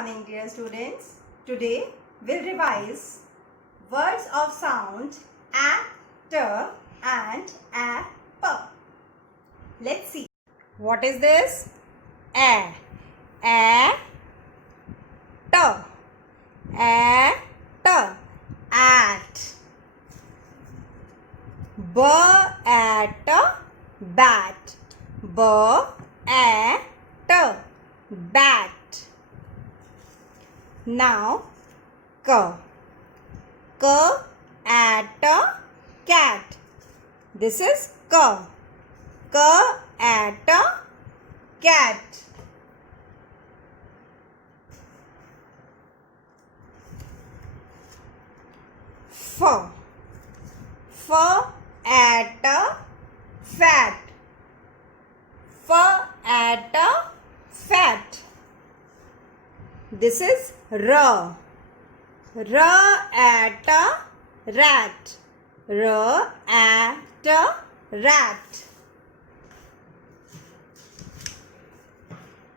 morning, dear students. Today we'll revise words of sound a, t and a, p. Let's see. What is this? A, t, at. B, at, bat. B, at, bat. Now, k at, cat. This is k at, cat. F at, fat. F at, fat. This is r at, rat. R at, rat.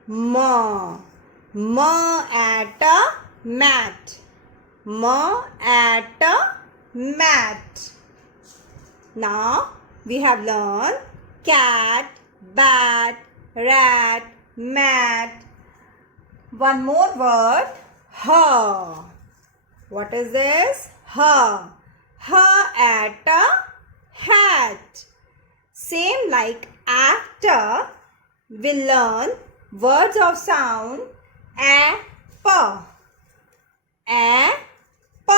M at, mat. M at, mat. Now we have learned cat, bat, rat, mat. One more word, her. What is this? Her. Her at, hat. Same like actor, we learn words of sound a, p. A, p.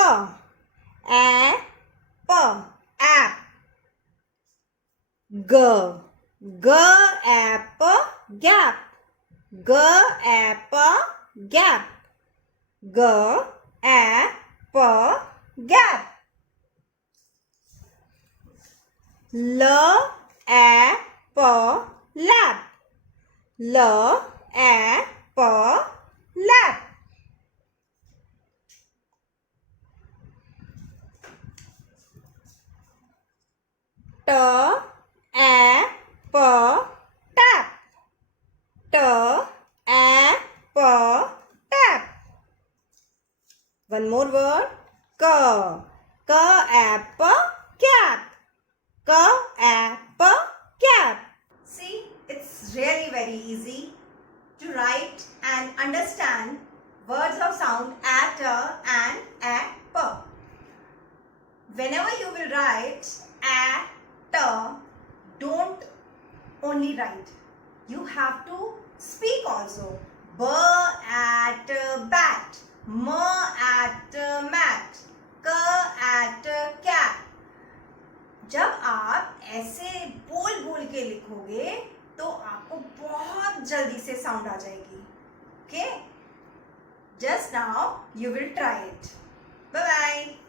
A, p. App. G. G, app, gap. G, app, gap. G, app, gap. L, app, lap. L, app, lap. T, app, tap. T, app, tap. One more word, k. K, app, cap. K, app, cap. See, it's really very easy to write and understand words of sound at and a, p. Whenever you will write a, t, don't only write. You have to speak also. B at bat. M at mat. K at cat. जब आप ऐसे बोल बोल के लिखोगे तो आपको बहुत जल्दी से साउंड आ जाएगी. Okay? Just now you will try it. Bye bye.